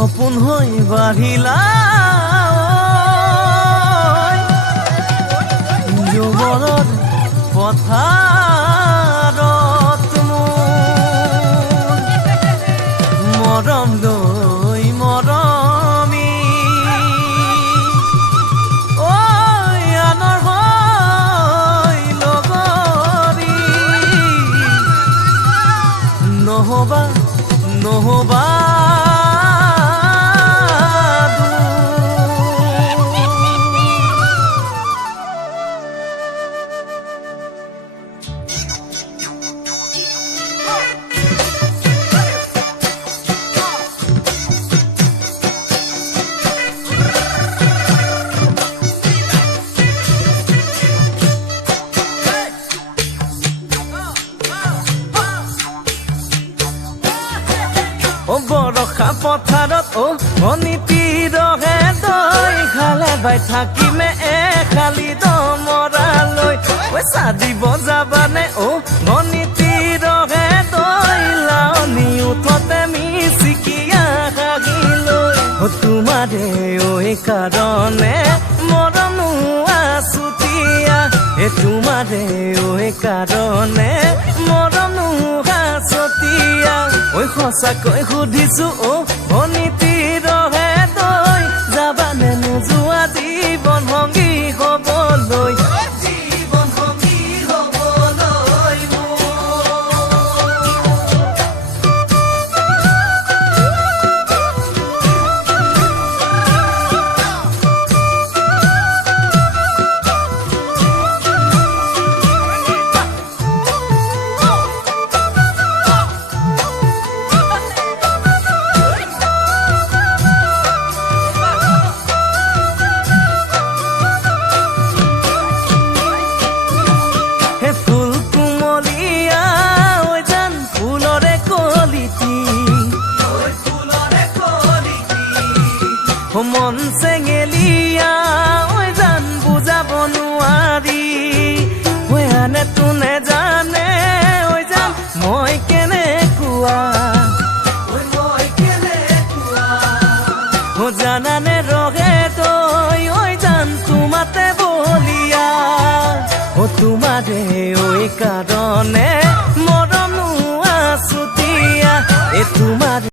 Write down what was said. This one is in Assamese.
সপোন হৈ বাঢ়িলা যৌৱনত পথাৰত মৰম লৈ মৰমি আনৰ হৈ লগৰী নহবা নহবা বৰষা পথাৰত অনিতি ৰহে দৈ খালে বাই থাকিমে খালি দমৰালৈ পইচা দিব যাবানে অনিতি ৰহে দৈ লাৱনি উঠতে মিচিকিয়া হাগিলৈ তোমাৰে কাৰণে মৰমো আছুতীয়া তোমাৰে কাৰণে মৰমো আছুতীয়া সঁচাকৈ সুধিছো অনিতি ৰহে দৈ যাবানে নোযোৱা জীৱন সংগী হ'বলৈ মন চেঙেলিয়া জান বুজাব নোৱাৰি আনে তোনে জানে জান মই কেনেকুৱা জানানে ৰহে তই জান তোমাতে বলিয়া তোমাৰে কাৰণে মৰমো আছুতীয়া তোমাৰ